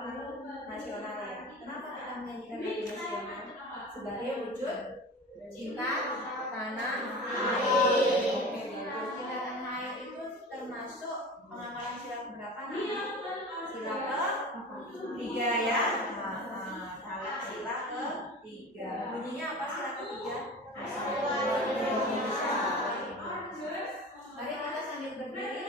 lagu nasional ya. Kenapa kita menyanyikan lagu nasional? Sebagai wujud cinta tanah air. Cinta tanah air itu termasuk pengapalan sila berapa nih? Sila ke-3 ya. Sila ke-3. Bunyinya apa sila ke-3? Mari kita sambil berdiri.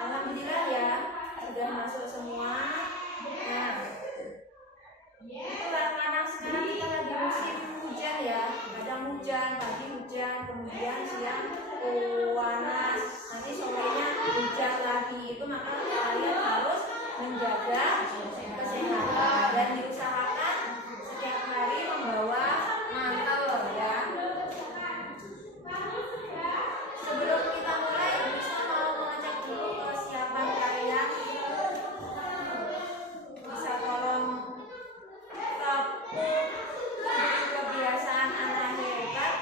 Alhamdulillah ya, sudah masuk semua. Nah, itulah karena sekarang kita lagi musim hujan ya. Kadang hujan, pagi hujan, kemudian siang panas, nanti sorenya hujan lagi. Itu maka kalian harus menjaga kesehatan dan diusahakan setiap hari membawa mantel ya. Sebelum kita mulai, bisa mau mengecek dulu persiapan kalian. Bisa tolong tepuk kebiasaan anak hebat.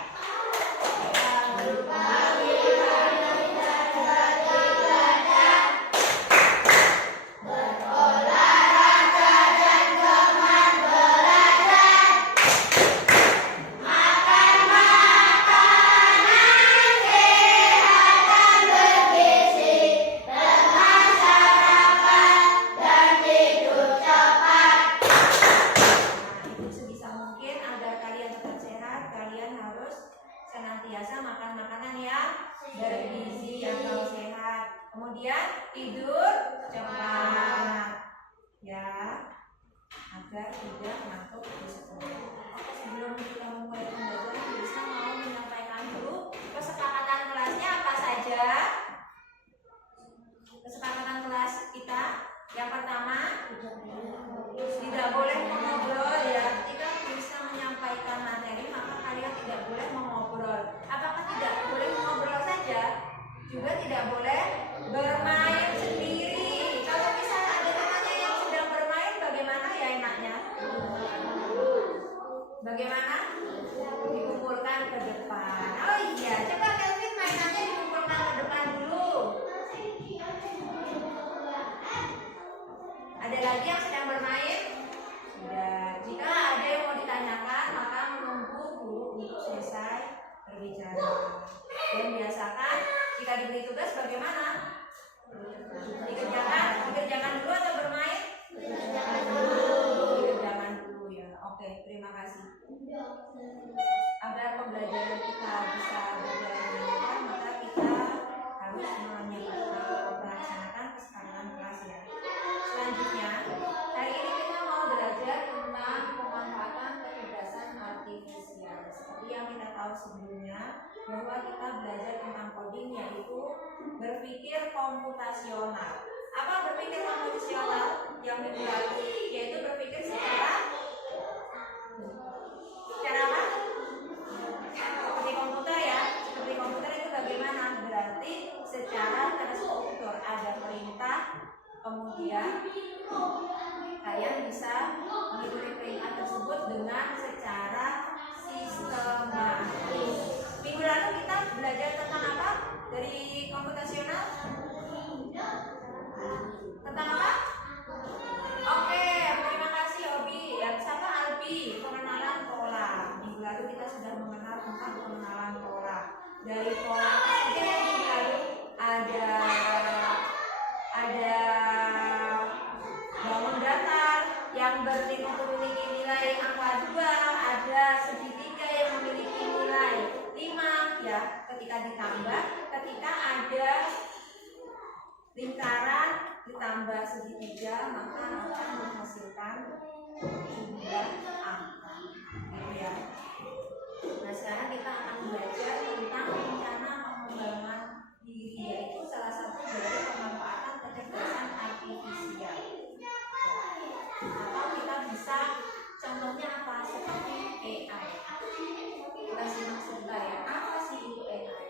Yang pertama, tidak boleh mengobrol ya. Ketika bisa menyampaikan materi, maka kalian tidak boleh mengobrol. Apakah tidak boleh mengobrol saja? Juga tidak boleh bermain sendiri. Kalau misalnya ada temannya yang sedang bermain, bagaimana ya enaknya? Bagaimana? Dikumpulkan ke depan. Oh iya, coba Kelvin mainannya dikumpulkan ke depan dulu. Ada lagi yang sedang bermain? Sudah. Jika ada yang mau ditanyakan, maka menunggu guru untuk selesai berbicara. Dan biasakan jika diberi tugas bagaimana? Dikerjakan dulu atau bermain? Dikerjakan dulu ya. Oke, terima kasih. Agar pembelajaran kita bisa berjalan dengan lancar, maka kita harus melaksanakan kesepakatan kelas ya. Selanjutnya, hari ini kita mau belajar tentang pemanfaatan kecerdasan artifisial. Seperti yang kita tahu sebelumnya, bahwa kita belajar tentang coding, yaitu berpikir komputasional. Apa berpikir komputasional? Yang minggu lalu, yaitu berpikir secara apa? Seperti komputer ya. Seperti komputer itu bagaimana? Berarti secara terstruktur, ada perintah, kemudian kalian bisa mengikuti perintah tersebut dengan secara sistematis. Minggu lalu kita belajar tentang apa dari komputasional? Tentang apa? Oke, terima kasih Obi. Yang siapa Albi? Pengenalan pola. Minggu lalu kita sudah mengenal tentang pengenalan pola. Dari pola mungkin yang minggu lalu ada bangun datar yang memiliki nilai angka 2, ada segitiga yang memiliki nilai 5 ya. Ketika ditambah, ketika ada lingkaran ditambah segitiga, maka akan menghasilkan jumlah angka gitu ya. Nah, sekarang kita akan belajar tentang rencana pengembangan diri, yaitu salah satu dari pemanfaatan kecerdasan artifisial. Atau kita bisa contohnya apa? Seperti AI. Kita simak sebentar ya. Apa sih itu AI?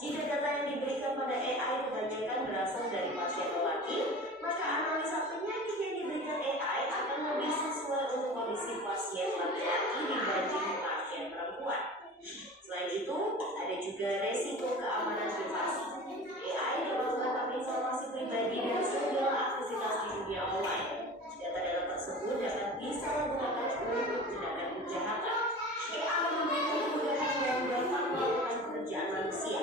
Jika data yang diberikan pada AI kebanyakan berasal dari pasien lelaki, maka analisa penyakit yang diberikan AI akan lebih sesuai untuk kondisi pasien laki-laki dibanding pasien perempuan. Selain itu, ada juga resiko keamanan privasi. AI dapat menangkap informasi pribadi dan segala aktivitas di dunia online. Data-data tersebut dapat disalahgunakan untuk tindakan kejahatan. AI memberikan kemudahan yang dapat melakukan pekerjaan manusia.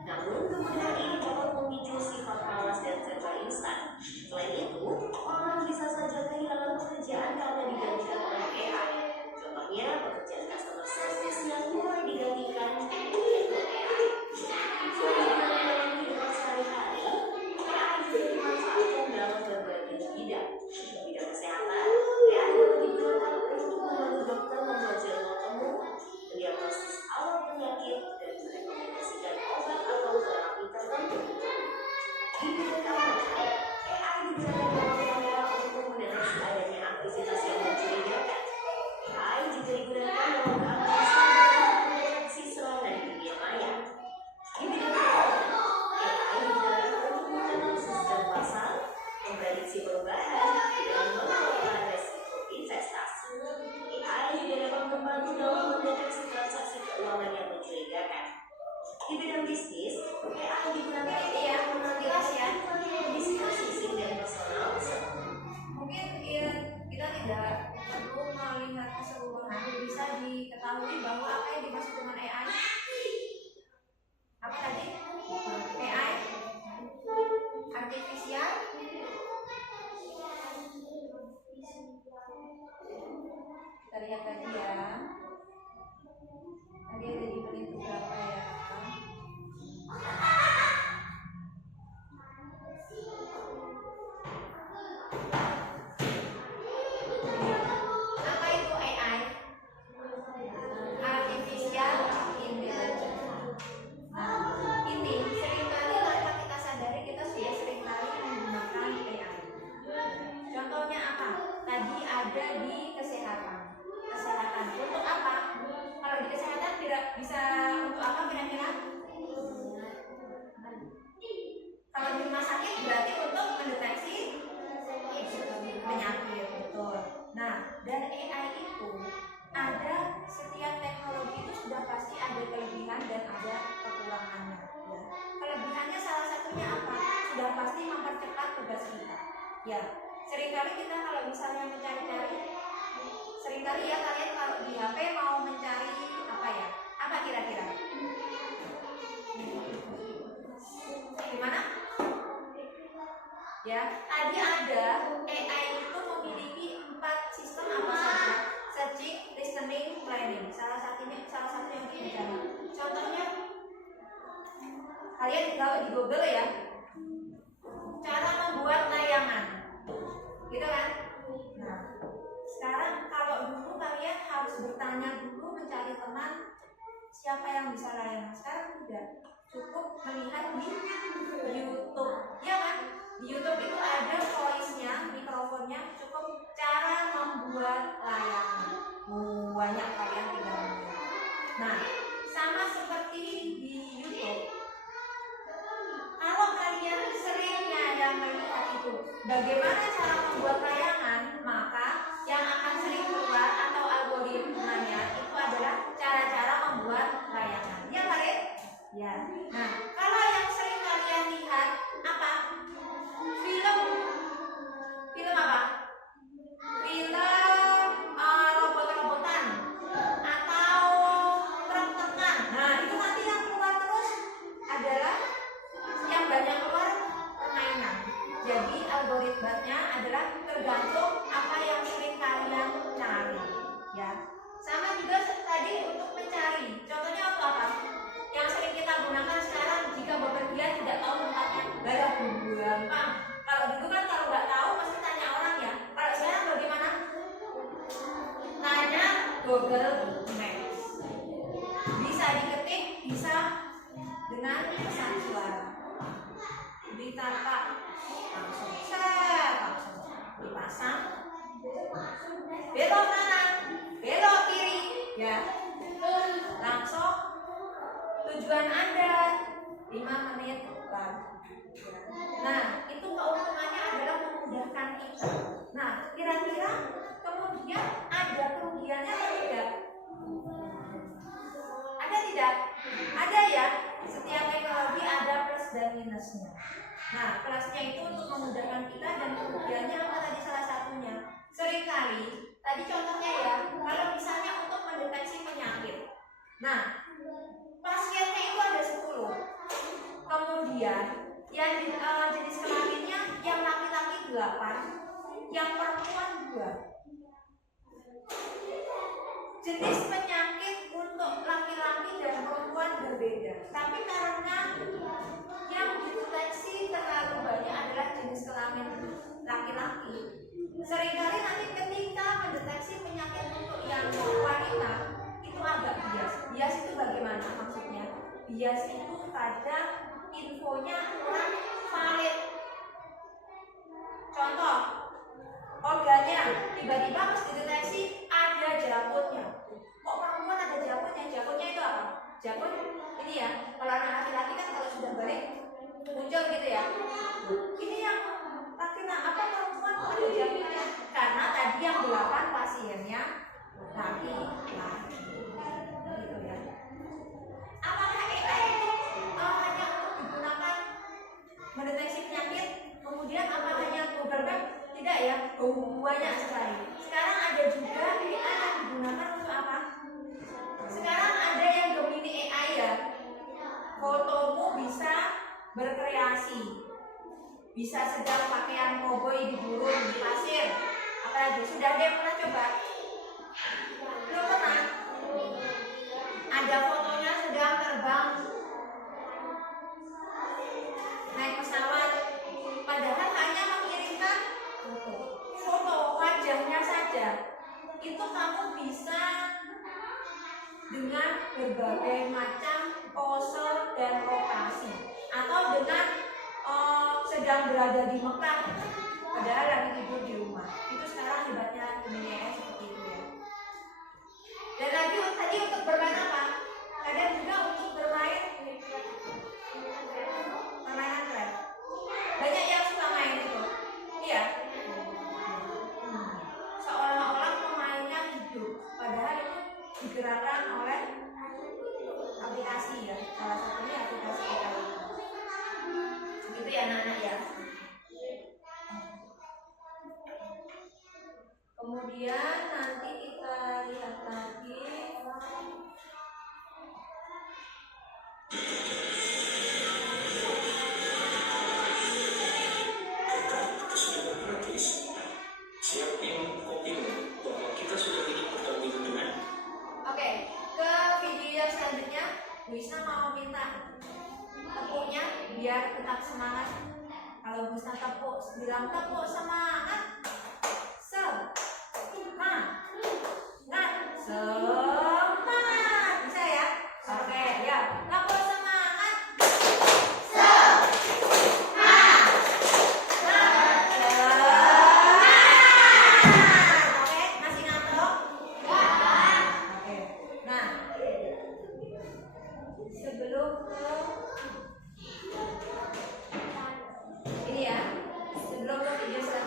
Namun, kemudahan ini dapat memicu sifat malas dan serba instan. Selain itu, orang bisa saja kehilangan pekerjaan karena digantikan oleh AI. Contohnya, pekerjaan customer service yang mulai digantikan oleh AI. Selain dalam kehidupan sehari-hari, AI juga dimanfaatkan dalam berbagai bidang. Di bidang kesehatan, AI dapat digunakan untuk membantu dokter membuat jadwal temu, mendiagnosis awal penyakit, dan merekomendasikan obat atau terapi tertentu. Di bidang keamanan, AI digunakan dalam kamera untuk mendeteksi adanya aktivitas yang mencurigakan. AI juga digunakan dalam keamanan cyber untuk mendeteksi serangan di dunia maya. Di bidang keuangan, AI digunakan untuk menganalisis dan pasar, memprediksi perubahan, dan mengelola resiko investasi. AI juga dapat membantu dalam mendeteksi transaksi keuangan yang mencurigakan. Di bidang bisnis, AI digunakan untuk menganalisis kondisi fisik dan personal. Mungkin kita tidak perlu melihat keseluruhan, bisa diketahui bahwa apa yang dimaksud dengan AI. Apa tadi? AI, artificial, kita lihat tadi ya. Tadi ada di menit berapa ya? Apa itu AI? Artificial Intelligence. Nah, ini seringkali tanpa kita sadari kita sudah seringkali menggunakan AI. Contohnya apa? Tadi ada di kesehatan. Kesehatan untuk apa? Kalau di kesehatan tidak bisa untuk apa kira-kira? Kalau di rumah sakit berarti untuk mendeteksi penyakit, betul. Nah, dan AI itu ada, setiap teknologi itu sudah pasti ada kelebihan dan ada kekurangannya. Ya. Kelebihannya salah satunya apa? Sudah pasti mempercepat tugas kita. Ya, seringkali kita kalau misalnya mencari-cari, seringkali ya kalian kalau di HP mau mencari apa ya? Apa kira-kira? Gimana? Ya, tadi ada AI itu memiliki 4 sistem apa saja? Searching, listening, planning. Salah satunya untuk mencari. Contohnya, kalian kalau di Google ya, cara membuat layangan, gitu kan? Nah, sekarang kalau dulu kalian harus bertanya dulu, mencari teman siapa yang bisa layangan. Sekarang tidak, cukup melihat di YouTube, ya kan? Di YouTube itu ada voice-nya, mikrofonnya, cukup cara membuat layangan. Banyak kalian tinggal melihat. Nah, sama seperti di YouTube. Kalau kalian seringnya yang melihat itu bagaimana cara membuat layangan, maka yang akan sering keluar atau algoritmanya itu adalah cara-cara membuat layangan. Ya, Karin? Ya. Nah, kalau yang sering kalian lihat apa? Film apa? Film robot-robotan atau truk-trukan. Nah, itu nanti yang keluar terus adalah yang banyak keluar permainan. Jadi algoritmanya adalah tergantung apa yang sering kalian cari. Ya. Sama juga tadi untuk mencari. Contohnya apa? Yang sering kita gunakan sekarang jika bepergian tidak tahu tempatnya, galah gampang. Kalau dulu kan kalau nggak tahu pasti tanya orang ya. Kalau sekarang bagaimana? Tanya Google Maps. Bisa diketik, bisa dengan pesan suara. Ditata langsung dipasang. Belok kanan, belok kiri, ya. Langsung tujuan Anda 5 menit lagi. Nah, itu keuntungannya adalah memudahkan kita. Nah, kira-kira kemudian ada kerugiannya atau tidak? Ada tidak? Ada ya. Setiap teknologi ada plus dan minusnya. Nah, plusnya itu untuk memudahkan kita dan kerugiannya apa tadi salah satunya? Seringkali, tadi contohnya ya, kalau misalnya untuk mendeteksi penyakit. Nah, pasiennya itu ada 10. Kemudian yang jenis kelaminnya yang laki-laki 8, yang perempuan 2. Jenis penyakit untuk laki-laki dan perempuan berbeda. Tapi karena yang dideteksi terlalu banyak adalah jenis kelamin laki-laki, seringkali nanti ketika mendeteksi penyakit untuk yang wanita itu agak bias. Bias itu bagaimana maksudnya? Bias itu kadang infonya kurang valid. Contoh, organnya tiba-tiba pas dideteksi ada jakutnya. Kok perempuan ada jakutnya? Jakutnya itu apa? Jakut ini ya, kalau anak laki-laki kan kalau sudah balik muncul gitu ya. Ini yang laki-laki apa perempuan kok ada jakutnya? Karena tadi yang 8 pasiennya laki-laki. Gitu ya. Apakah AI itu hanya untuk digunakan mendeteksi penyakit? Kemudian apa hanya Google Map? Tidak ya, banyak sekali. Sekarang ada juga AI yang digunakan untuk apa? Sekarang ada yang Gemini AI ya. Fotomu bisa berkreasi, bisa sedang pakaian koboi di gurun, di pasir. Apalagi sudah ada yang pernah coba? Belum pernah? Ada fotonya sedang terbang naik pesawat, padahal hanya mengirimkan foto wajahnya saja. Itu kamu bisa dengan berbagai macam pose dan lokasi, atau dengan sedang berada di Mekah padahal lagi tidur di rumah. Itu sekarang hebatnya dunia seperti itu ya. Dan lagi tadi untuk bermain apa? Kadang juga untuk bermain permainan trap. Banyak yang suka main itu. Iya. Seolah-olah pemainnya hidup, padahal itu digerakkan oleh aplikasi ya. Salah satunya aplikasi AI. Begitu ya anak-anak ya. Kemudian nanti kita lihat lagi Wisna mau minta tepuknya biar tetap semangat. Kalau Wisna tepuk, bilang tepuk semangat. Semangat. Bisa ya? Oke, ya. Tepuk semangat. Oke, masih ngantuk? Oke. Nah, sebelum ke ini ya, sebelum ke video selanjutnya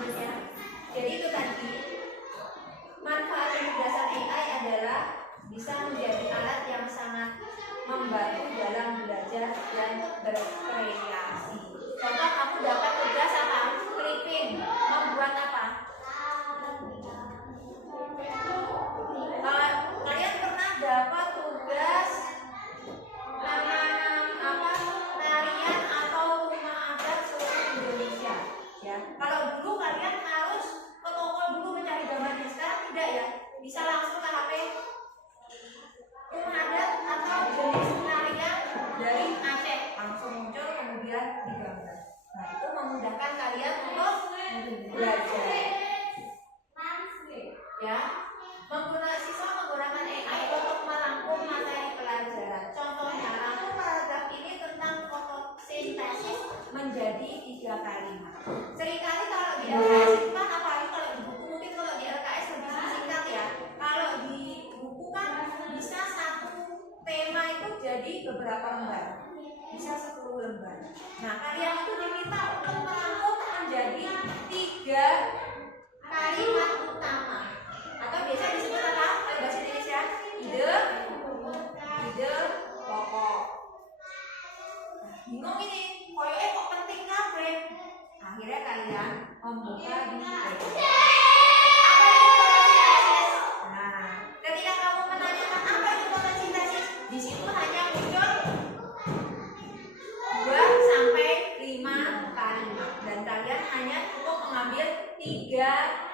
3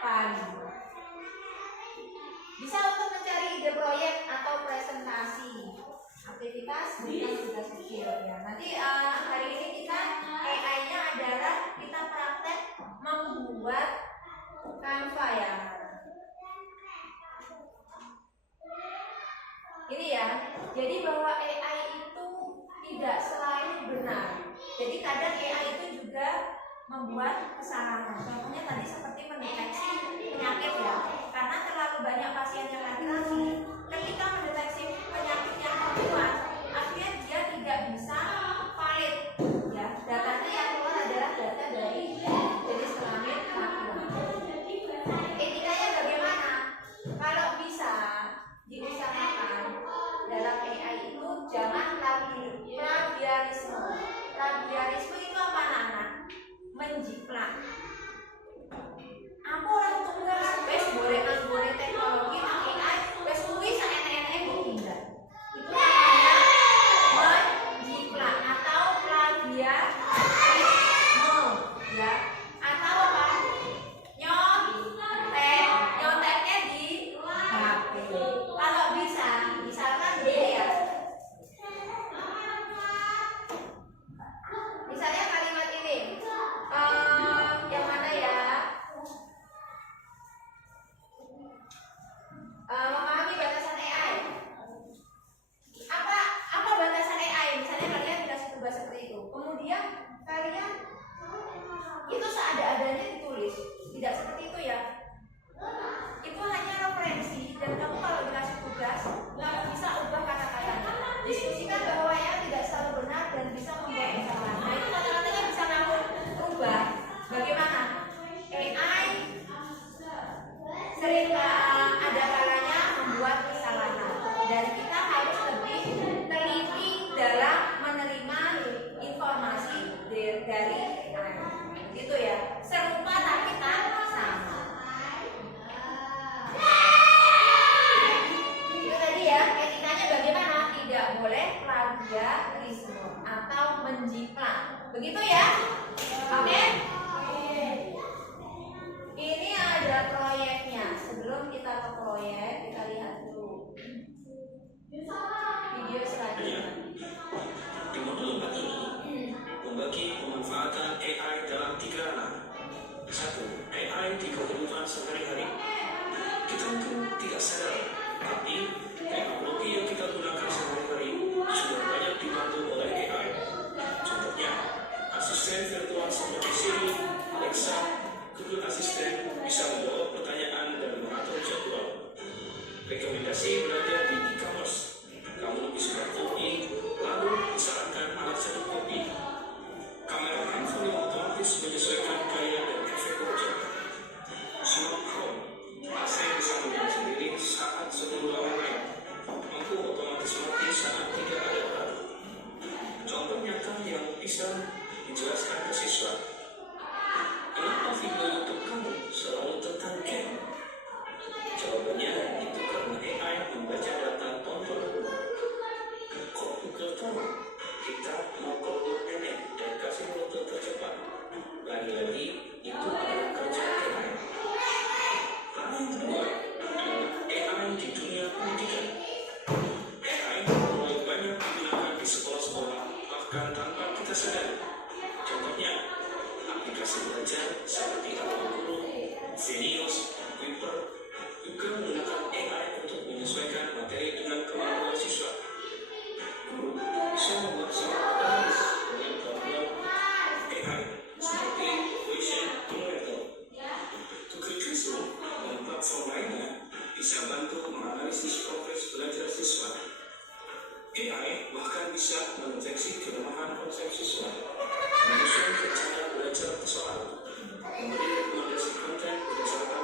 kali. Bisa untuk mencari ide proyek atau presentasi. Aktivitas bukan tugas kecil ya. Nanti hari ini kita AI-nya adalah kita praktek membuat Canva ya. Ini ya. Jadi bahwa AI itu tidak selalu benar. Jadi kadang AI itu juga membuat kesalahan. Contohnya tadi seperti mendeteksi penyakit ya. Karena terlalu banyak pasien yang laki-laki, ketika mendeteksi penyakit yang perempuan, akhirnya dia tidak bisa valid ya. Datanya yang keluar adalah data dari jenis kelamin laki-laki. Etikanya bagaimana? Kalau bisa diusahakan dalam AI itu jangan plagiarisme. Plagiarisme itu apa anak-anak? Menjiplak. Aku orang tunggal wes boleh teknologi AI wes kuwi saenek-eneke mbok tinggal. Itu namanya menjiplak atau plagiarisme ya. Atau apa? Nyonteknya di HP. Kalau bisa, misalkan dia ya. Misalnya kalimat ini. Yang mana ya? Memahami batasan AI. Apa batasan AI? Misalnya kalian dikasih tugas seperti itu. Kemudian kalian itu seada-adanya ditulis. Tidak seperti itu ya. Itu hanya referensi dan kamu kalau dikasih tugas nggak bisa ubah kata-katanya. Diskusikan bahwa ya tidak selalu benar dan bisa membuat kesalahan. Nah itu kata-katanya bisa kamu ubah. Bagaimana? AI sering ada kalanya membuat kesalahan dan kita harus lebih teliti dalam menerima informasi dari AI. Gitu ya. Serupa tapi tak sama. Itu tadi ya, etikanya bagaimana? Tidak boleh plagiarisme atau menjiplak. Begitu ya? Oke? Ini ada proyeknya. Sebelum kita ke proyek, kita lihat dulu video selanjutnya. Di modul 4 ini membagi pemanfaatan AI dalam 3 ranah. 1. AI di kehidupan sehari-hari. Kita mungkin tidak sadar, tapi teknologi yang kita gunakan sehari-hari sudah banyak dibantu oleh AI. Contohnya, asisten virtual seperti Siri, Alexa, Google Assistant bisa menjawab pertanyaan dan mengatur jadwal. Rekomendasi belajar di e-commerce. Kamu lebih suka kopi, lalu disarankan alat seduh kopi. Kamera handphone yang otomatis menyesuaikan gaya dan efek wajah. Smart home. AC bisa menyala sendiri saat suhu ruangan naik. Lampu otomatis mati saat tidak ada orang. Contoh nyata yang bisa dijelaskan ke siswa. Kenapa video YouTube kamu selalu tentang game? Jawabannya itu karena AI membaca data tontonan. Kok Google tahu? Kita mau keluar nenek dan kasih rute tercepat. Lagi-lagi itu adalah kerja AI. Ranah yang kedua adalah AI di dunia pendidikan. AI mulai banyak digunakan di sekolah-sekolah bahkan tanpa kita sadari. Contohnya, aplikasi belajar seperti Alguru, Xenios, Wiper juga menggunakan AI untuk menyesuaikan materi dengan kemampuan siswa. Guru bisa membuat surat penulis dengan bantuan AI seperti Vision Generator. Google Classroom dan platform lainnya bisa bantu menganalisis progres belajar siswa. AI bahkan bisa mendeteksi kelemahan konsep siswa, menyusun rencana belajar persoalan, memberi rekomendasi konten berdasarkan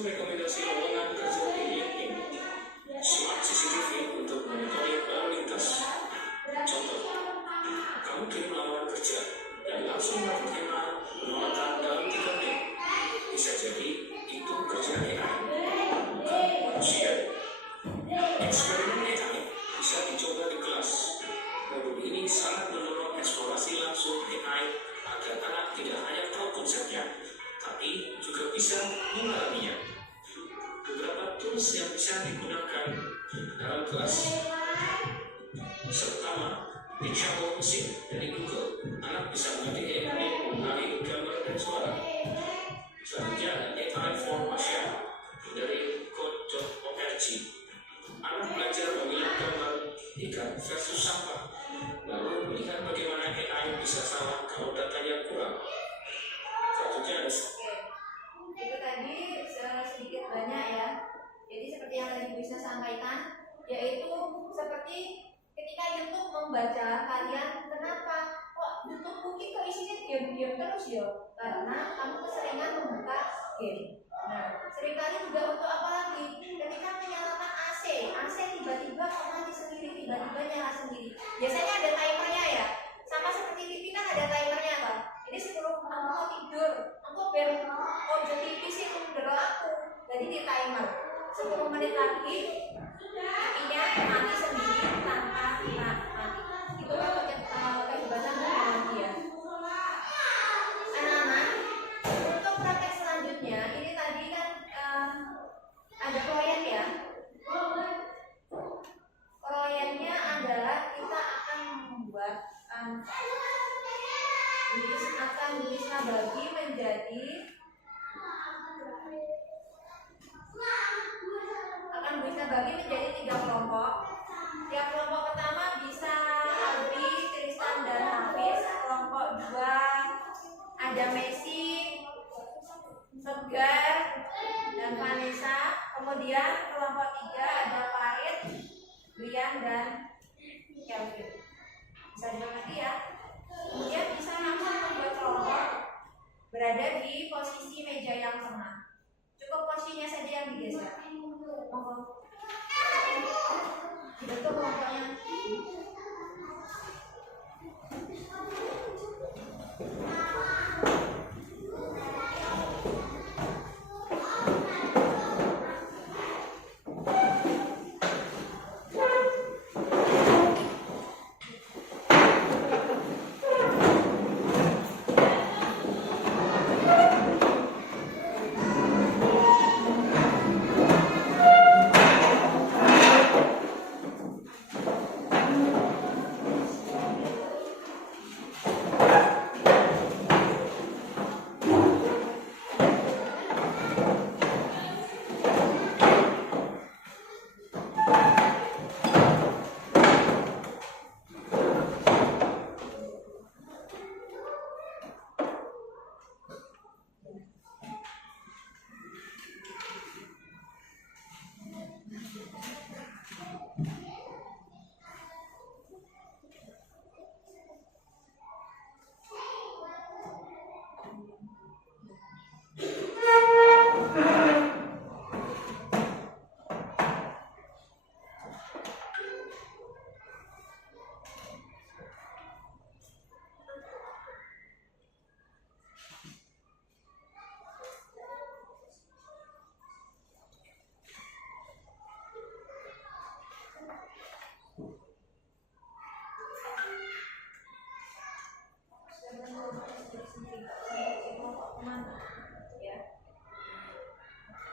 Satu rekomendasi lowongan kerja di LinkedIn, Smart CCTV untuk monitoring lalu lintas. Contoh, kamu kirim lamaran kerja dan langsung dapat email penolakan dalam 3 menit. Bisa jadi itu kerja AI, bukan manusia. Eksperimen AI bisa dicoba di kelas. Modul ini sangat mendorong eksplorasi langsung AI agar anak tidak hanya tahu konsepnya, tapi juga bisa mengalaminya. Beberapa tools yang bisa digunakan dalam kelas. Pertama, Teachable Machine dari Google. Anak bisa melatih AI mengenali gambar dan suara. Selanjutnya ada AI for Masya dari code.org. Anak belajar memilah gambar ikan versus sampah, lalu melihat bagaimana AI bisa salah kalau datanya kurang. Selanjutnya ada Oke, itu tadi sedikit banyak ya. Jadi seperti yang tadi bisa sampaikan, yaitu seperti ketika YouTube membaca kalian, kenapa kok YouTube mungkin kok isinya game-game terus ya? Karena kamu keseringan membuka game. Nah, seringkali juga untuk apa lagi? Ketika menyalakan AC tiba-tiba mati sendiri, tiba-tiba nyala sendiri. Biasanya ada timernya ya. Sama seperti TV kan ada timernya kan. Ini sebelum aku mau tidur, aku biar ojo TV sih mendero aku. Jadi di timer 10 menit lagi TV-nya mati sendiri tanpa mati. Itu kan kehebatan teknologi ya. Anak-anak, untuk praktek selanjutnya ini tadi kan ada proyek ya. Proyeknya adalah kita akan membuat bisa bagi menjadi tiga kelompok. Yang kelompok pertama bisa Albi, Tristan dan Hafiz. Kelompok 2 ada Messi, Segar dan Vanessa. Kemudian kelompok 3 ada Farid, Brian dan Kelvin. Bisa dimengerti ya. Kemudian bisa langsung membuat kelompok berada di posisi meja yang tengah. Cukup posisinya saja yang digeser. Monggo. Dibentuk kelompoknya.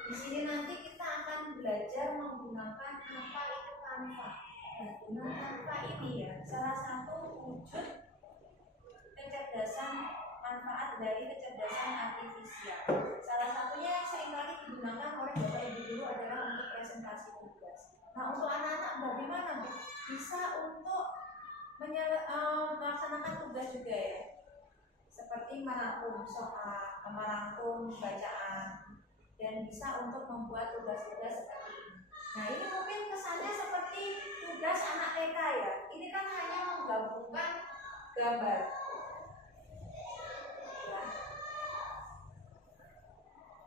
Di sini nanti kita akan belajar menggunakan apa itu Canva. Nah, dengan Canva ini ya, salah satu wujud kecerdasan manfaat dari kecerdasan artifisial. Salah satunya yang seringkali digunakan oleh Bapak Ibu guru adalah untuk presentasi tugas. Nah, untuk anak-anak bagaimana Bu? Bisa untuk melaksanakan tugas juga ya. Seperti merangkum soal, merangkum bacaan, dan bisa untuk membuat tugas-tugas seperti ini. Nah, ini mungkin kesannya seperti tugas anak TK ya. Ini kan hanya menggabungkan gambar.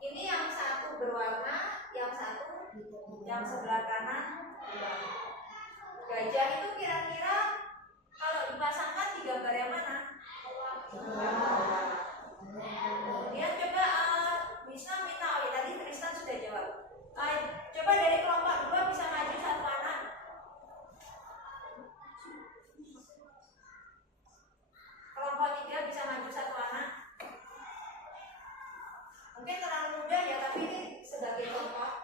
Ya. Ini yang satu berwarna, yang satu yang sebelah kanan berwarna. Gajah itu kira-kira kalau dipasangkan di gambar yang mana? Kemudian coba bisa minta oleh tadi Tristan sudah jawab. Coba dari kelompok 2 bisa maju satu anak. Kelompok 3 bisa maju satu anak. Mungkin terlalu mudah ya, tapi ini sebagai contoh.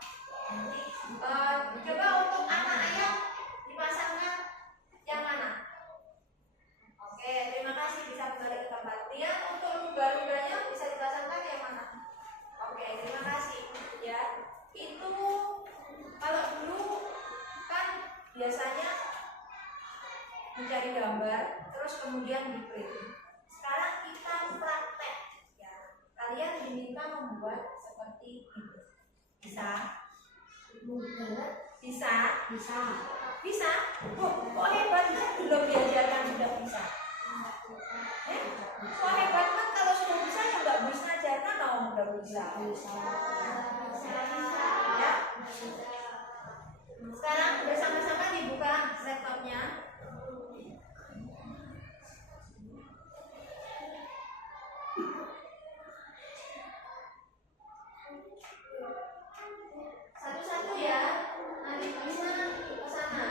Coba untuk anak ayam dipasangkan yang mana? Oke, terima kasih bisa kembali ke tempat. Dia untuk lumba-lumbanya bisa dipasangkan yang mana? Oke, terima kasih. Ya, itu kalau dulu kan biasanya mencari gambar, terus kemudian di print. Sekarang kita praktek. Ya, kalian diminta membuat seperti ini. Bisa? Bisa? Bisa. Bisa? Kok hebat kan belum diajarkan sudah bisa? Kok hebat kan kalau sudah bisa ya nggak bisa ajarkan kalau udah bisa. Ya. Sekarang bersama-sama dibuka laptopnya. Satu-satu ya. Nanti bisa ke sana.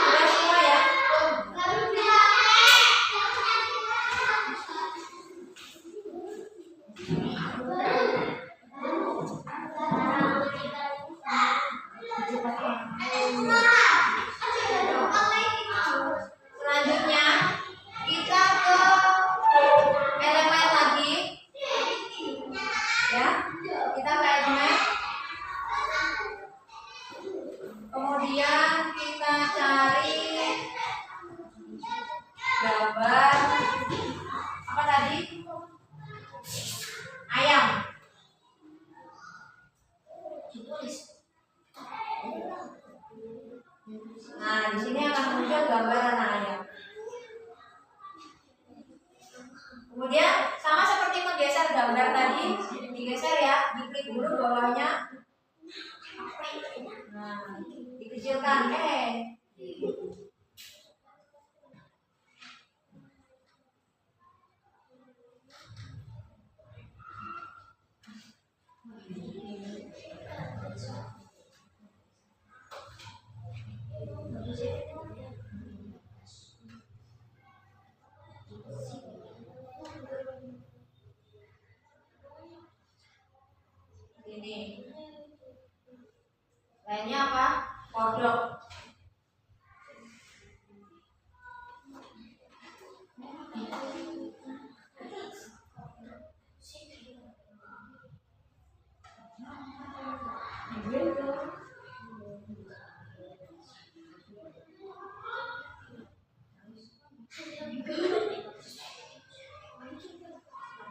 Udah semua ya? Selanjutnya kita ke elemen lagi, ya. Kita ke elemen. Kemudian kita cari gambar apa tadi? Ayam. Nah, di sini akan muncul gambar anak ayam. Kemudian sama seperti menggeser gambar tadi, digeser ya, diklik dulu bawahnya. Nah, dikecilkan. Ini. Lainnya apa? Kodok.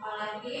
Apalagi?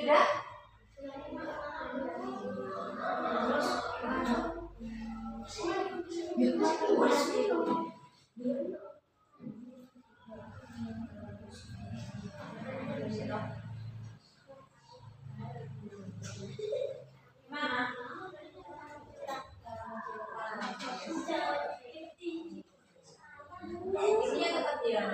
Sudah? Mana? Ini yang tetap dia.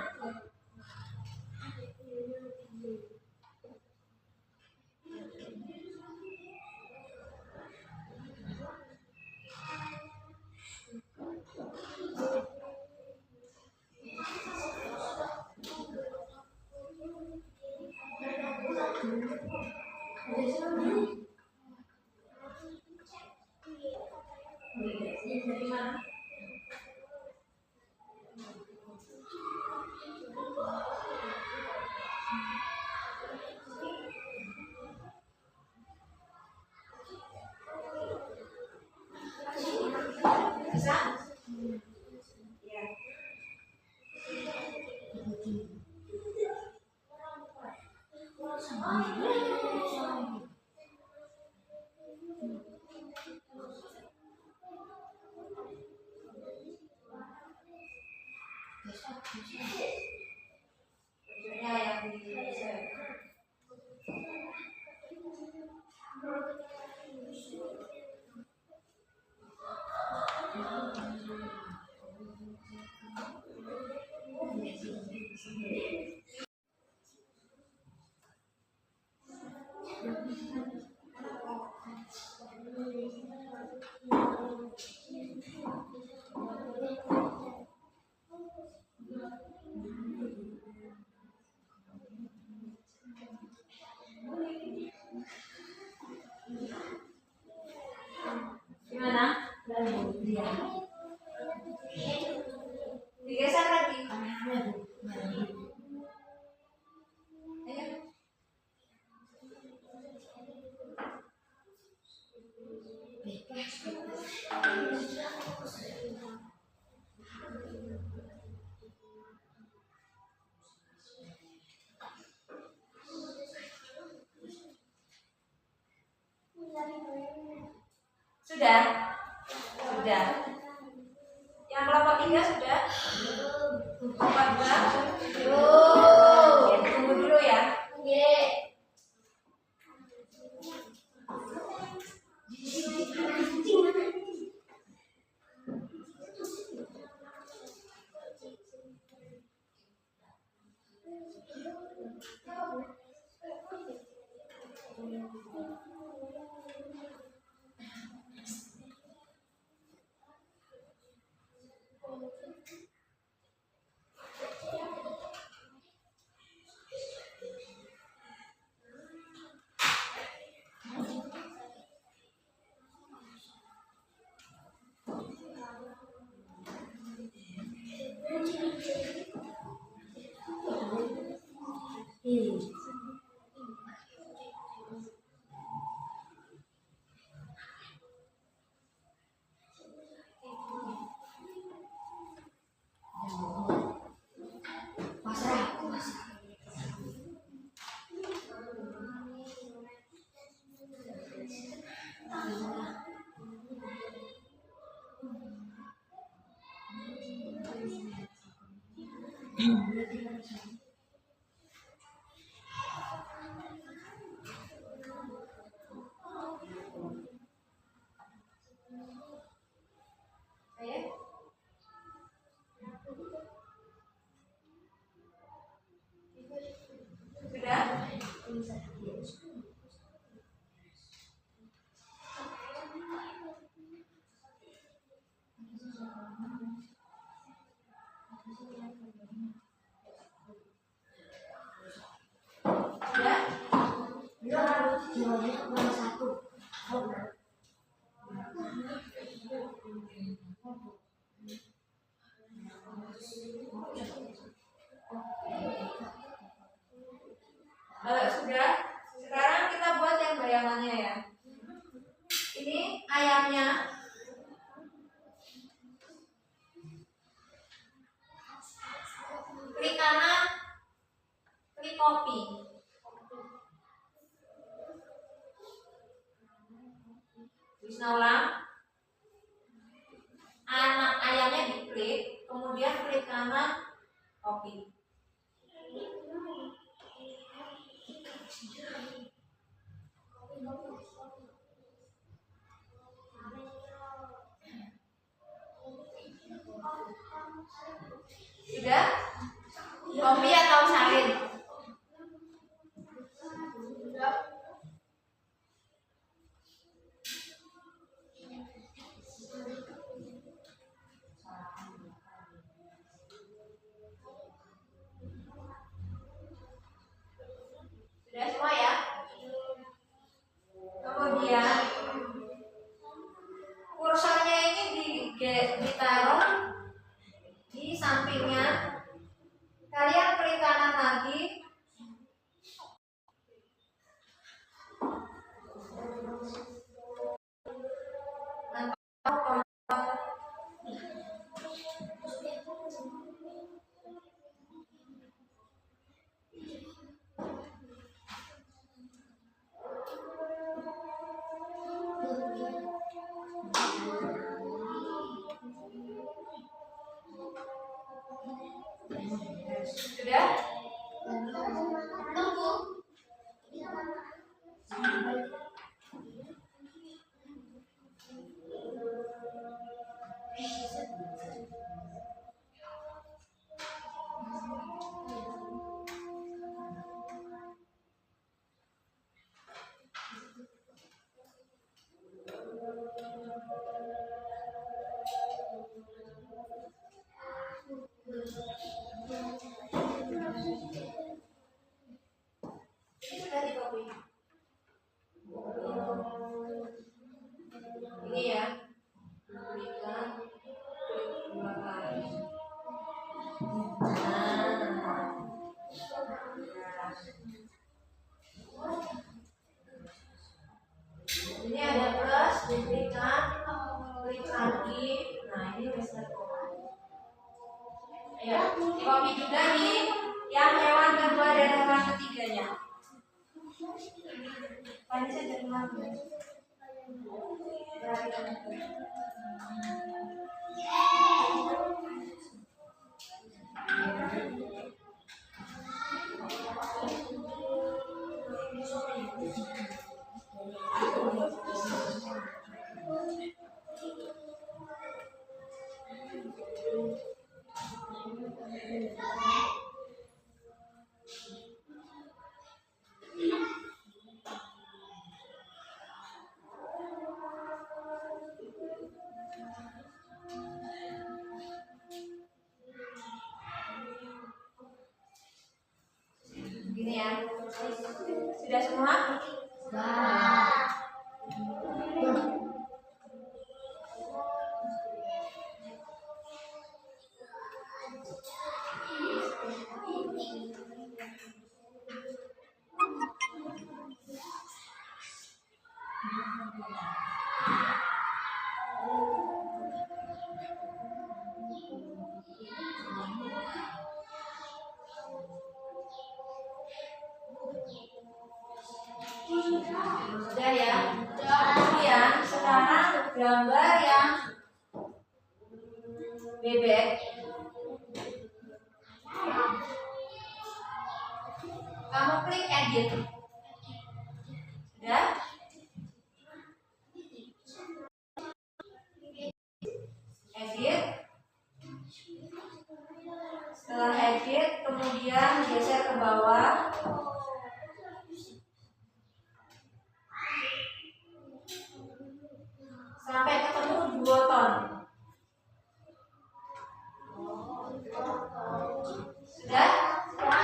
Dari mana? Bisa? Ya. Bentuknya yang Iya. Digeser lagi. Ayo. Sudah? Sudah. Yang kelompok 3 sudah? Kelompok 2? Ya, tunggu dulu ya. Ayo. Sudah? Kalau sudah, sekarang kita buat yang bayangannya ya. Ini ayamnya. Klik kanan, klik copy. Bisa ulang. Anak ayamnya diklik, kemudian klik kanan, copy. Sudah? Copy atau salin? Sudah semua ya? Ini ada plus, diklikkan, klik lagi. Nah ini reset. Ayo, di copy juga nih yang hewan kedua dan hewan ketiganya. Ini saya jadi lagi. Gini ya. Sudah semua? Sudah. Sudah ya. Kemudian sekarang gambar yang bebek. Kamu klik edit. Sudah? Edit. Setelah edit, kemudian geser ke bawah. Sampai ketemu duoton. Sudah? Sudah?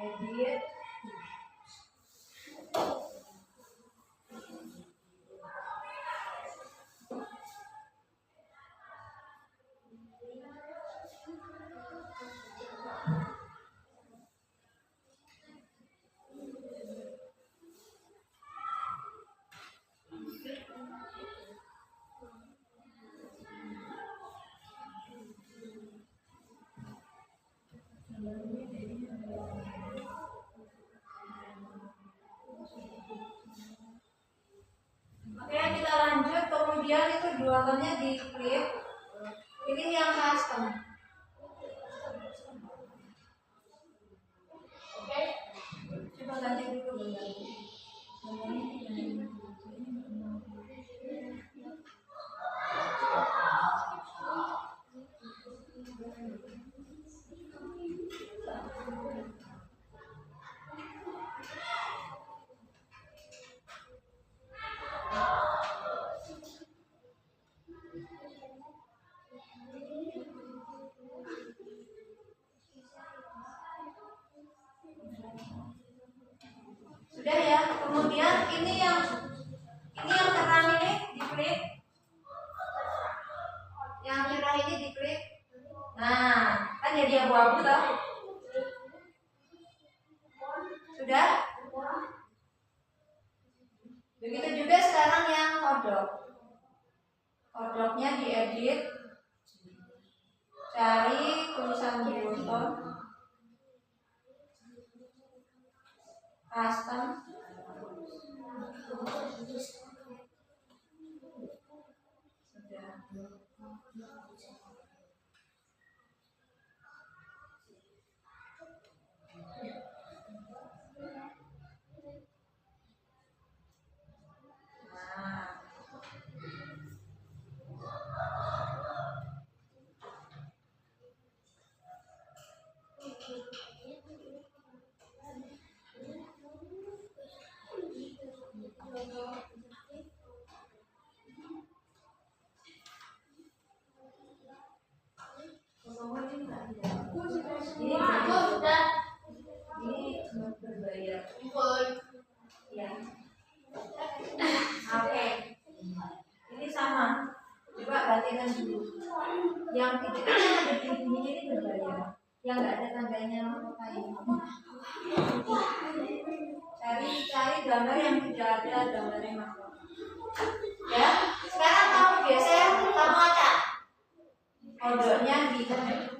Edit. Oke, kita lanjut. Kemudian itu duotonnya diklik. Pilih yang custom. Oke, coba ganti dulu. Sudah ya. Kemudian ini yang terang ini diklik. Yang cerah ini diklik. Nah, kan jadi abu-abu toh. Sudah? Begitu juga sekarang yang kodok. Kodoknya diedit. Cari tulisan duoton. custom ini cuma berbayar. Ya. Oke. Ini sama. Coba perhatikan dulu. Yang tidak ada di bunyinya ini berbayar. Yang nggak ada tandanya apa ini. Cari gambar yang tidak ada gambarnya mahkota. Ya. Sekarang kamu geser, kamu acak. Kodoknya di gambarnya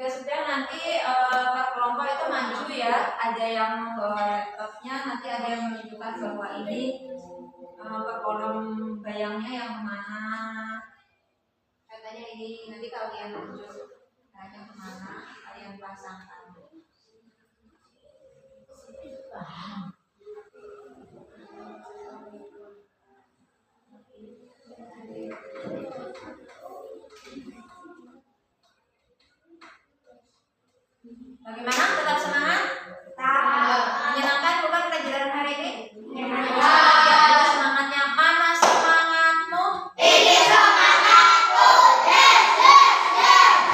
jika sudah nanti per kelompok itu maju ya, ada yang bawa laptopnya, nanti ada yang menunjukkan bahwa ini per kolom bayangnya yang mana, katanya ini nanti kalian tunjuk bayangnya kemana, kalian pasangkan. Bagaimana? Tetap semangat? Tetap. Menyenangkan bukan pelajaran hari ini? Menyenangkan. Semangatnya mana semangatmu? Ini semangatku. Yes, yes, yes.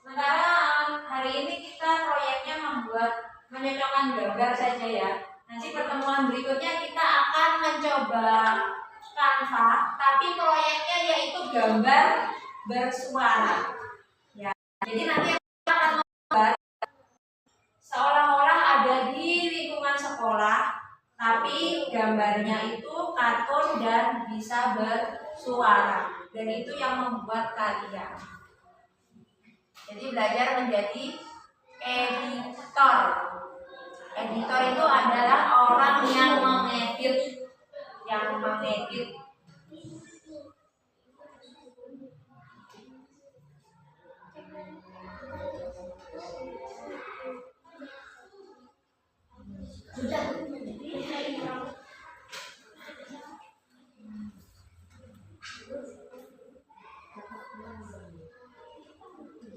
Sementara hari ini kita proyeknya membuat menyocokkan gambar saja ya. Nanti pertemuan berikutnya kita akan mencoba Canva, tapi proyeknya yaitu gambar bersuara. Ya, jadi nanti kita akan membuat seolah-olah ada di lingkungan sekolah, tapi gambarnya itu kartun dan bisa bersuara, dan itu yang membuat kalian. Jadi belajar menjadi editor. Editor itu adalah orang yang mengedit,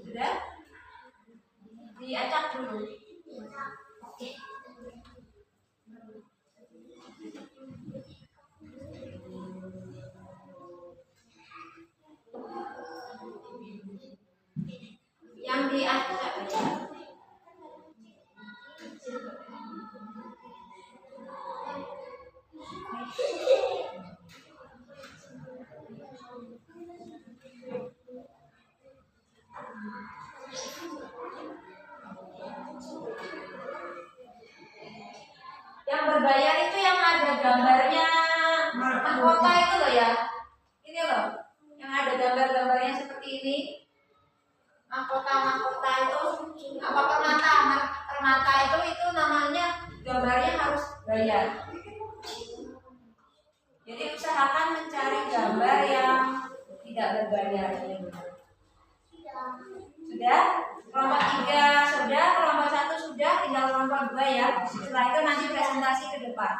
Sudah? Diacak dulu. Oke. Yang diacak ya. Yang berbayar itu yang ada gambarnya mahkota itu loh ya. Ini loh, yang ada gambar-gambarnya seperti ini. Mahkota itu apa permata itu namanya gambarnya harus bayar. Jadi usahakan mencari gambar yang tidak berbayar. Sudah? Kelompok 3 sudah, kelompok 1 sudah, tinggal kelompok 2 ya. Setelah itu nanti presentasi ke depan.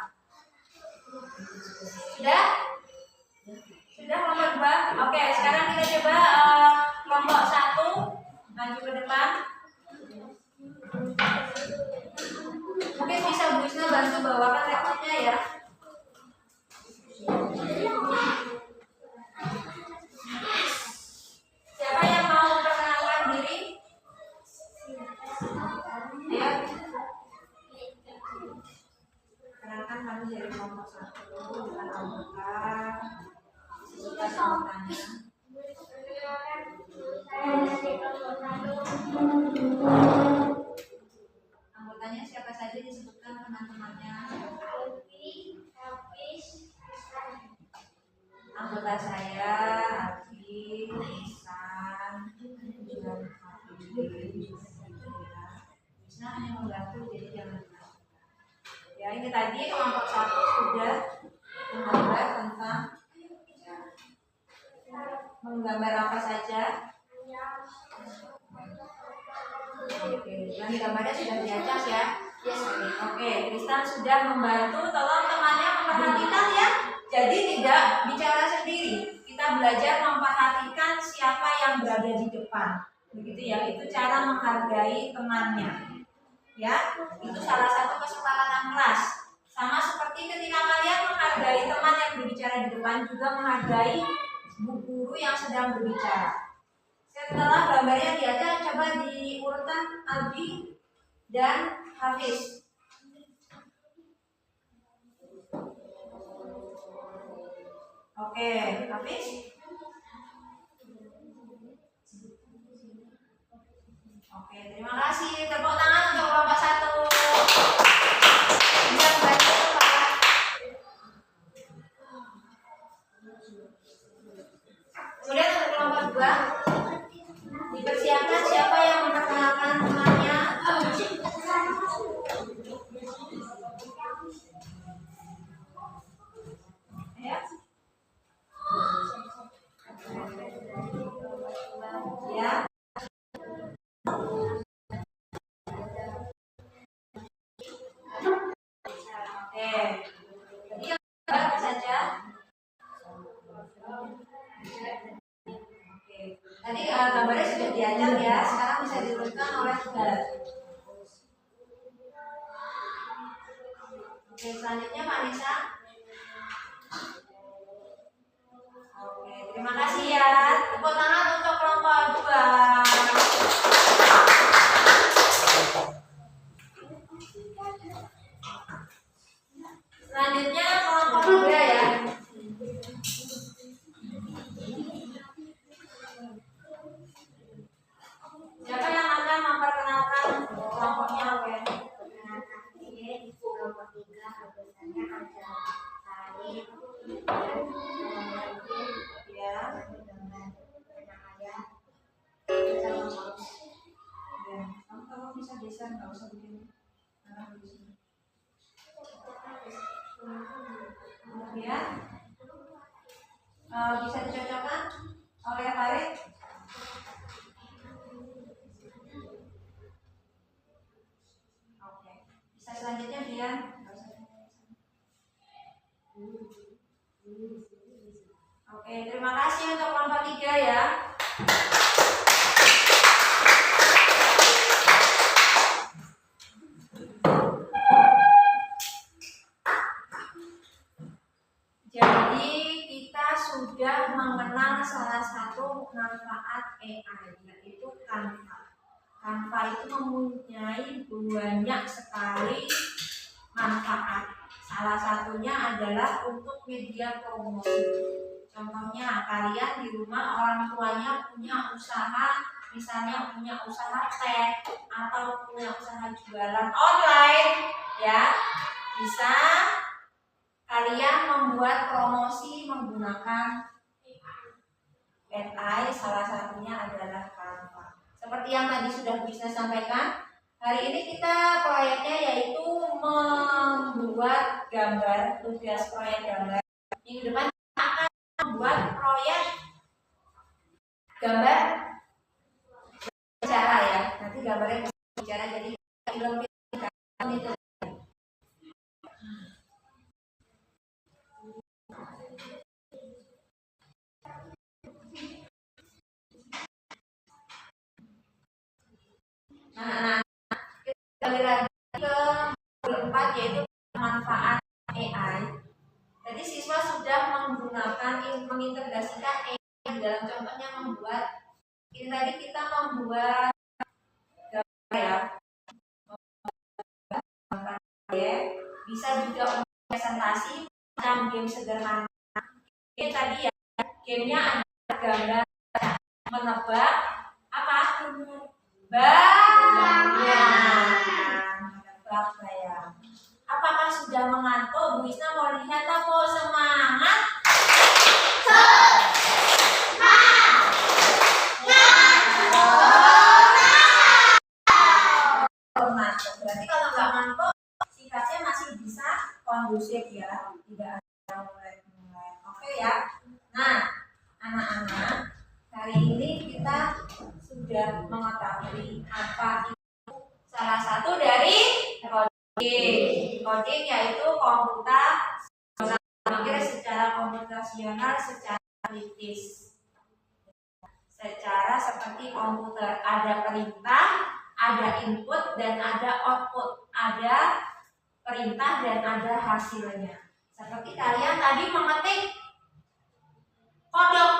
Sudah? Sudah kelompok 2? Oke, sekarang kita coba kelompok 1 maju ke depan. Mungkin bisa Bu Isna bantu bawakan laptopnya ya. Siapa yang mau memperkenalkan diri? Ayo. Perkenalkan kami dari kelompok 1 dengan anggota. Disebutkan anggotanya. Anggotanya siapa saja, disebutkan teman-temannya. Anggota saya Alfi, Ihsan, dan Hafiz. Bisa hanya membantu, jadi jangan lupa. Ya, ini tadi kelompok 1 sudah menggambar tentang menggambar apa saja. Oke, yang gambarnya sudah diacak ya. Yes, oke, Tristan sudah membantu. Tolong temannya memperhatikan ya. Jadi tidak bicara sendiri. Kita belajar memperhatikan siapa yang berada di depan. Begitu ya. Itu cara menghargai temannya. Ya, itu salah satu kesepakatan kelas. Sama seperti ketika kalian menghargai teman yang berbicara di depan, juga menghargai bu guru yang sedang berbicara. Setelah gambarnya diacak, coba diurutkan Albi dan Hafiz. Oke, Hafiz. Oke, terima kasih. Tepuk tangan untuk kelompok 1. Bisa membantu Pak. Kemudian untuk kelompok 2, dipersiapkan siapa yang memperkenalkan temannya. Ya. Ya. Oke. Jadi yang apa saja? Oke. Tadi gambarnya sudah diacak ya. Sekarang bisa diteruskan oleh saudara. Oke, selanjutnya Pak Nisa. Oke, terima kasih ya. Tepuk tangan untuk kelompok 2. Selanjutnya kelompok 3 ya. Siapa yang akan memperkenalkan kelompoknya? Oke. Kelompok 3 saya Ya, gambar anak ayam. Cara mouse. Ya, kamu bisa desain, nggak usah bikin arah di sini. Kemudian bisa dicocokkan oleh Farid. Oke, bisa selanjutnya dia. Oke, terima kasih untuk kelompok 3 ya. Jadi kita sudah mengenal salah satu manfaat AI, yaitu Canva. Canva itu mempunyai banyak sekali manfaat. Salah satunya adalah untuk media promosi. Contohnya, kalian di rumah orang tuanya punya usaha, misalnya punya usaha teh atau punya usaha jualan online, ya, bisa kalian membuat promosi menggunakan AI, salah satunya adalah Canva. Seperti yang tadi sudah bisa sampaikan, hari ini kita proyeknya yaitu membuat gambar, tugas proyek gambar. Minggu depan kita akan membuat proyek gambar bicara ya. Nanti gambarnya bicara jadi film itu. Nah, kembali lagi ke 4 yaitu manfaat AI. Jadi siswa sudah mengintegrasikan AI dalam contohnya membuat, ini tadi kita membuat gambar ya, bisa juga untuk presentasi macam game sederhana. Ini tadi ya, gamenya ada gambar menebak apa? Bayang. Apakah sudah mengantuk? Bu Isna mau lihat apa? Semangat. Berarti kalau nggak ngantuk, sifatnya masih bisa kondusif ya, tidak ada mulai. Oke ya. Nah, anak-anak, hari ini kita sudah mengetahui apa itu salah satu dari coding yaitu komputer berpikir secara komputasional, secara kritis, secara seperti komputer, ada perintah, ada input dan ada output, ada perintah dan ada hasilnya. Seperti kalian tadi mengetik kodok,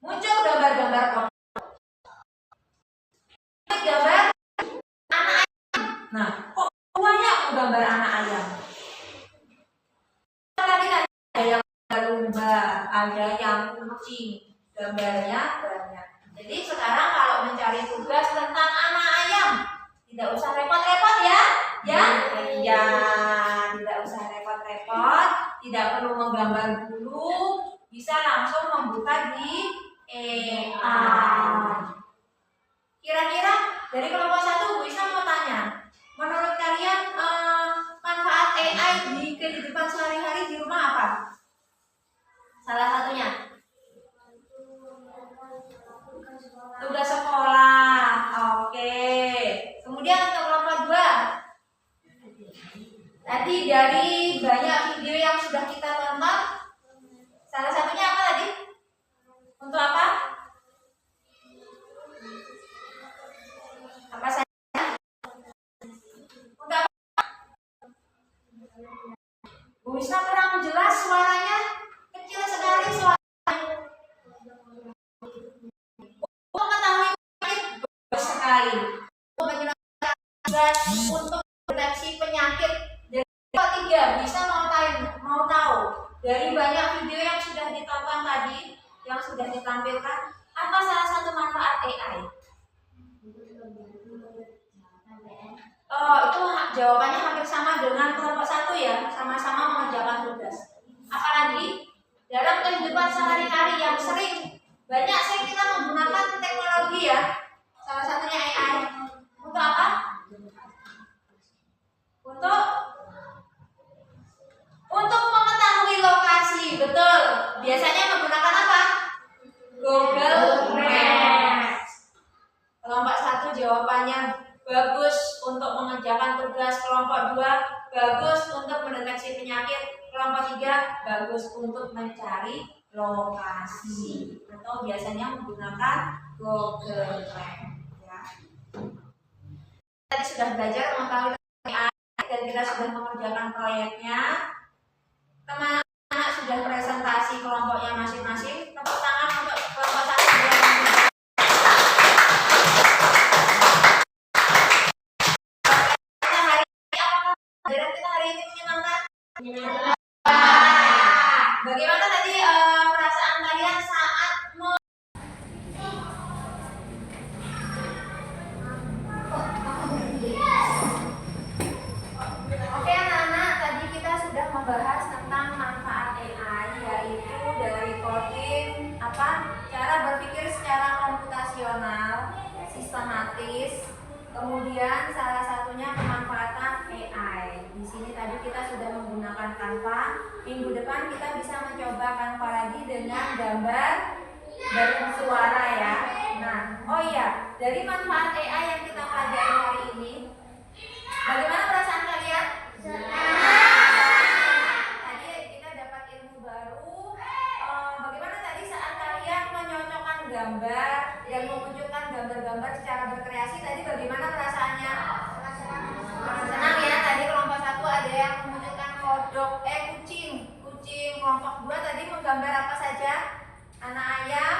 muncul gambar-gambar kodok, gambar anak ayam. Nah, kok banyak gambar anak ayam? Tadi ada yang lumba, ada yang kucing, gambarnya banyak. Jadi sekarang kalau mencari tugas tentang anak ayam, tidak usah repot-repot ya. Iya, tidak usah repot-repot, tidak perlu menggambar dulu, bisa langsung membuka di AI. Kira-kira dari kelompok 1 Bu Isa mau tanya, menurut kalian manfaat AI di kehidupan sehari-hari di rumah apa? Salah satunya tugas sekolah. Oke. Kemudian untuk kelompok 2, tadi dari banyak video yang sudah kita tonton, salah satunya apa tadi? Untuk apa? Apa saja? Untuk apa? Bu Isna kurang jelas suaranya, kecil sekali suaranya. Mengetahui sekali untuk deteksi penyakit. Jadi 3 bisa mau tahu dari banyak video yang sudah ditonton tadi, yang sudah ditampilkan, apa salah satu manfaat AI? Itu jawabannya hampir sama dengan kelompok 1 ya, sama-sama mengerjakan tugas. Apa apalagi dalam kehidupan sehari-hari yang banyak kita menggunakan teknologi ya. Salah satunya AI. Untuk apa? Untuk mengetahui lokasi. Betul. Biasanya menggunakan apa? Google Maps. Kelompok 1 jawabannya bagus untuk mengerjakan tugas. Kelompok 2 bagus untuk mendeteksi penyakit. Kelompok 3 bagus untuk mencari lokasi. Atau biasanya menggunakan Google Maps ya. Tadi sudah belajar mengetahui AI dan kita sudah mengerjakan proyeknya. Teman-teman sudah presentasi kelompoknya masing-masing. Tepuk tangan untuk kelompok 1 dan 2. Pelajaran kita hari ini menyenangkan? Bagaimana tadi perasaan kalian saat Oke anak-anak, tadi kita sudah membahas tentang manfaat AI, yaitu dari coding, cara berpikir secara komputasional, sistematis. Kemudian salah satunya pemanfaatan AI. Di sini tadi kita sudah menggunakan Canva. Minggu depan kita bisa mencoba Canva lagi dengan gambar bersuara ya. Nah, oh iya, dari manfaat AI yang kita pelajari hari ini, bagaimana perasaan kalian? Tadi kita dapat ilmu baru. Bagaimana tadi saat kalian menyocokkan gambar dan memunculkan gambar-gambar secara berkreasi, tadi bagaimana perasaannya? Senang ya. Tadi kelompok 1 ada yang memunculkan kucing. Kelompok 2 tadi menggambar apa saja? Anak ayam,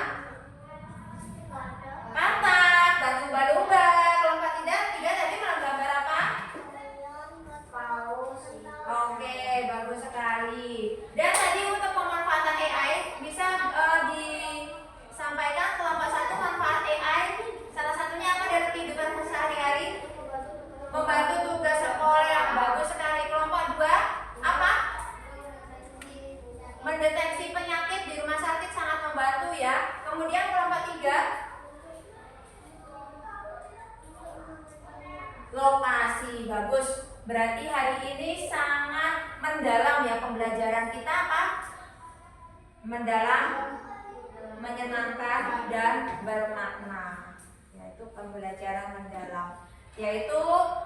katak, dan lumba-lumba. Kelompok 3 tadi menggambar apa? Oke, bagus sekali. Dan tadi untuk pemanfaatan AI bisa disampaikan kelompok 1 manfaat AI. Salah satunya apa dari kehidupan sehari-hari? Membantu tugas sekolah yang bagus sekali. Kelompok 2 apa? Mendeteksi penyakit di rumah sakit sangat membantu ya. Kemudian kelompok 3 lokasi, bagus. Berarti hari ini sangat mendalam ya pembelajaran kita apa? Mendalam, menyenangkan dan bermakna. Yaitu pembelajaran mendalam. Yaitu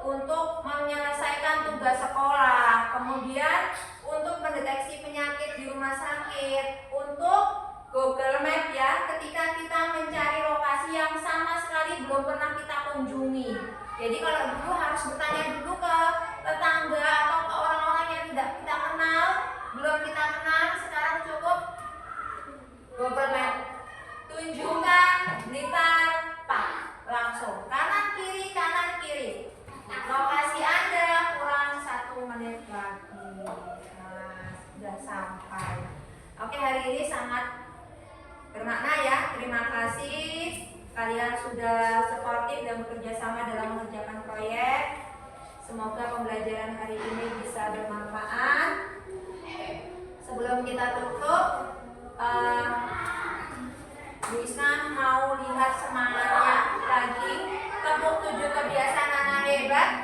untuk menyelesaikan tugas sekolah, kemudian untuk mendeteksi penyakit di rumah sakit, untuk Google Map ya, ketika kita mencari lokasi yang sama sekali belum pernah kita kunjungi. Jadi kalau dulu harus bertanya dulu ke tetangga atau ke orang-orang yang tidak kita kenal, belum kita kenal, sekarang cukup Google Map. Tunjukkan Blitar Pak, langsung kanan kiri. Lokasi Anda kurang 1 menit lagi. Nah, sudah sampai. Oke, hari ini sangat bermakna ya. Terima kasih kalian sudah suportif dan bekerja sama dalam mengerjakan proyek. Semoga pembelajaran hari ini bisa bermanfaat. Sebelum kita tutup, Bu Isna mau lihat semangatnya lagi. Tepuk 7 kebiasaan anak hebat.